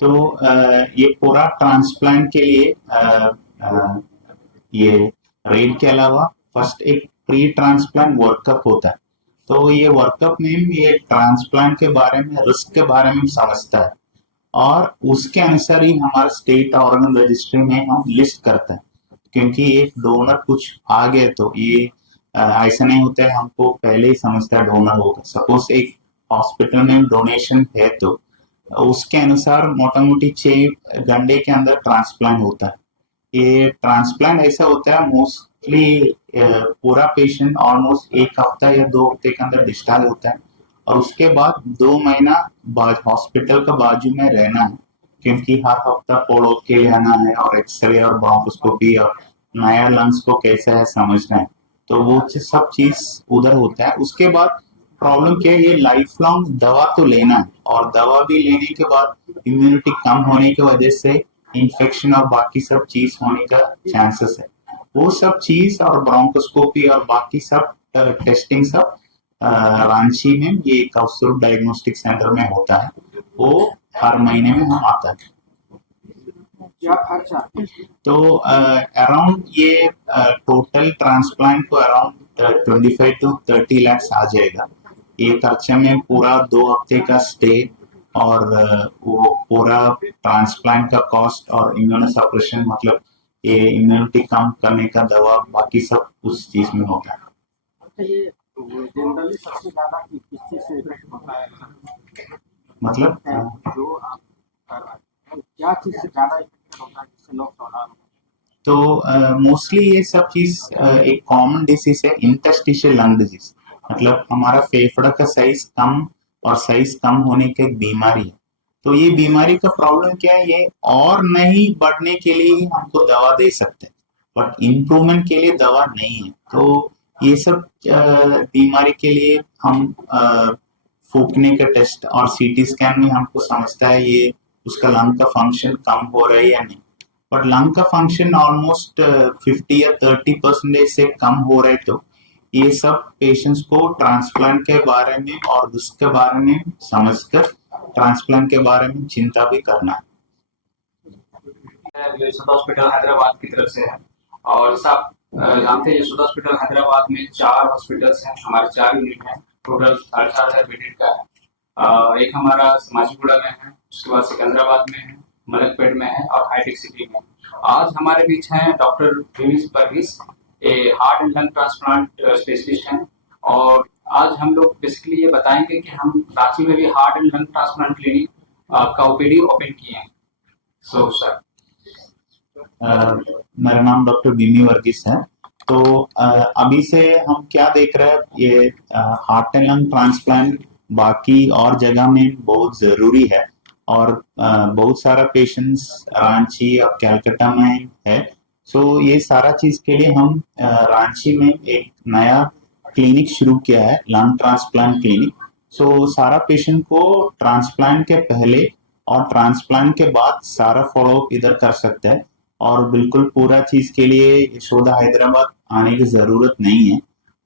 तो ये पूरा ट्रांसप्लांट के लिए ये रेड के अलावा फर्स्ट एक प्री ट्रांसप्लांट वर्कअप होता है। तो ये वर्कअप में ये ट्रांसप्लांट के बारे में, रिस्क के बारे में समझता है और उसके अनुसार ही हमारा स्टेट ऑर्गन रजिस्ट्री में हम लिस्ट करते हैं। क्योंकि एक डोनर कुछ आ गए तो ये ऐसा नहीं होता है, हमको पहले ही समझता है डोनर होगा। सपोज एक हॉस्पिटल में डोनेशन है तो उसके अनुसार मोटा मोटी 6 घंटे के अंदर ट्रांसप्लांट होता है। ये ट्रांसप्लांट ऐसा होता है मोस्टली पूरा पेशेंट ऑलमोस्ट 1 हफ्ता या 2 हफ्ते के अंदर डिस्चार्ज होता है और उसके बाद 2 महीना हॉस्पिटल का बाजू में रहना है। क्योंकि हर हफ्ता फॉलो के लिए आना है और एक्सरे और ब्रोंकोस्कोपी और नया लंग्स को कैसा है समझना है। तो वो सब चीज उधर होता है। उसके बाद प्रॉब्लम क्या है, ये लाइफ लॉन्ग दवा तो लेना है और दवा भी लेने के बाद इम्यूनिटी कम होने की वजह से इन्फेक्शन और बाकी सब चीज होने का चांसेस है। वो सब चीज और ब्रोंकोस्कोपी और बाकी सब टेस्टिंग सब रांची में ये कौस्तुभ डायग्नोस्टिक सेंटर में होता है। वो हर महीने में हम आता है। क्या खर्च आते हैं? तो अराउंड ये टोटल ट्रांसप्लांट को अराउंड 25 to 30 lakhs आ जाएगा। ये खर्चे में पूरा 2 हफ्ते का स्टे और वो पूरा ट्रांसप्लांट का कॉस्ट और इम्यूनोसप्रेशन, मतलब ये इम्यूनिटी कम करने का दवा बाकी सब उस चीज में होता है। अच्छा, ये जनरली सबसे ज्यादा किस चीज से इफेक्ट होता है? मतलब जो आप कर रहे हैं, क्या चीज से ज्यादा इफेक्ट होता है जिससे लोग सावधान हो? तो मोस्टली ये सब चीज एक कॉमन डिसीज है, इंटरस्टिशियल लंग डिजीज। मतलब हमारा फेफड़ा का साइज कम और साइज कम होने की एक बीमारी है। तो ये बीमारी का प्रॉब्लम क्या है, ये और नहीं बढ़ने के लिए ही हमको दवा दे सकते हैं, बट इम्प्रूवमेंट के लिए दवा नहीं है। तो ये सब बीमारी के लिए हम फूकने का टेस्ट और सीटी स्कैन में हमको समझता है ये उसका लंग का फंक्शन कम हो रहा है या नहीं। बट लंग का फंक्शन ऑलमोस्ट 50 या 30% से कम हो रहे तो ये सब पेशेंट्स को ट्रांसप्लांट के बारे में और उसके बारे में समझकर ट्रांसप्लांट के बारे में चिंता भी करना है। यशोदा हॉस्पिटल हैदराबाद की तरफ से है। और जैसा आप जानते हैं, यशोदा हॉस्पिटल हैदराबाद में 4 हॉस्पिटल्स हैं, हमारे 4 यूनिट हैं, टोटल 4,500 बेडेड का है। एक हमारा समाजीगुड़ा में है, उसके बाद सिकंदराबाद में है, मलकपेट में है और हाईटेक सिटी में। आज हमारे बीच हैं doctor Vineesh Varghese, a heart and lung transplant specialist हैं। और आज हम लोग बेसिकली ये बताएंगे कि हम रांची में भी heart and lung transplant clinic का ओपीडी ओपन किए हैं। सो सर, मेरा नाम डॉक्टर बीमी वर्गीस है। तो अभी से हम क्या देख रहे हैं, ये हार्ट एंड लंग ट्रांसप्लांट बाकी और जगह में बहुत जरूरी है और बहुत सारा पेशेंट्स रांची और कैलकाटा में है। सो ये सारा चीज के लिए हम रांची में एक नया क्लिनिक शुरू किया है, लंग ट्रांसप्लांट क्लिनिक। सो सारा पेशेंट को ट्रांसप्लांट के पहले और ट्रांसप्लांट के बाद सारा फॉलोअप इधर कर सकते हैं और बिल्कुल पूरा चीज के लिए यशोदा हैदराबाद आने की जरूरत नहीं है।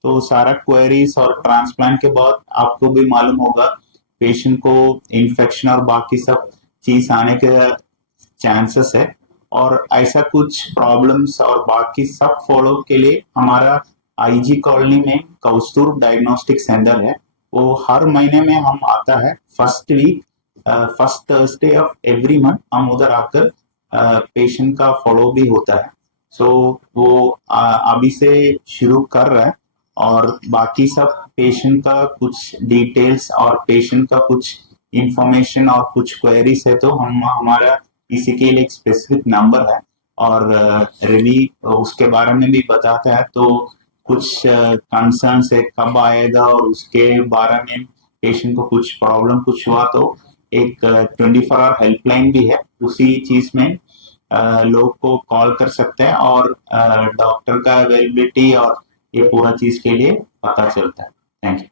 तो सारा क्वेरीज और ट्रांसप्लांट के बाद आपको भी मालूम होगा पेशेंट को इन्फेक्शन और बाकी सब चीज आने के चांसेस है। और ऐसा कुछ प्रॉब्लम्स और बाकी सब फॉलो के लिए हमारा आईजी कॉलोनी में कौस्तुभ डायग्नोस्टिक सेंटर है। वो हर महीने में हम आता है first week, first Thursday of every month हम उधर आकर पेशेंट का फॉलो भी होता है। सो वो अभी से शुरू कर रहा है और बाकी सब पेशेंट का कुछ डिटेल्स और पेशेंट का कुछ इंफॉर्मेशन और कुछ क्वेरीज है तो हम हमारा इसी के लिए एक स्पेसिफिक नंबर है और रिवी उसके बारे में भी बताता है। तो कुछ कंसर्न है कब आएगा और उसके बारे में पेशेंट को कुछ प्रॉब्लम कुछ हुआ तो एक 24 आवर हेल्पलाइन भी है। उसी चीज में लोग को कॉल कर सकते हैं और डॉक्टर का अवेलेबिलिटी और ये पूरा चीज के लिए पता चलता है। Thank you.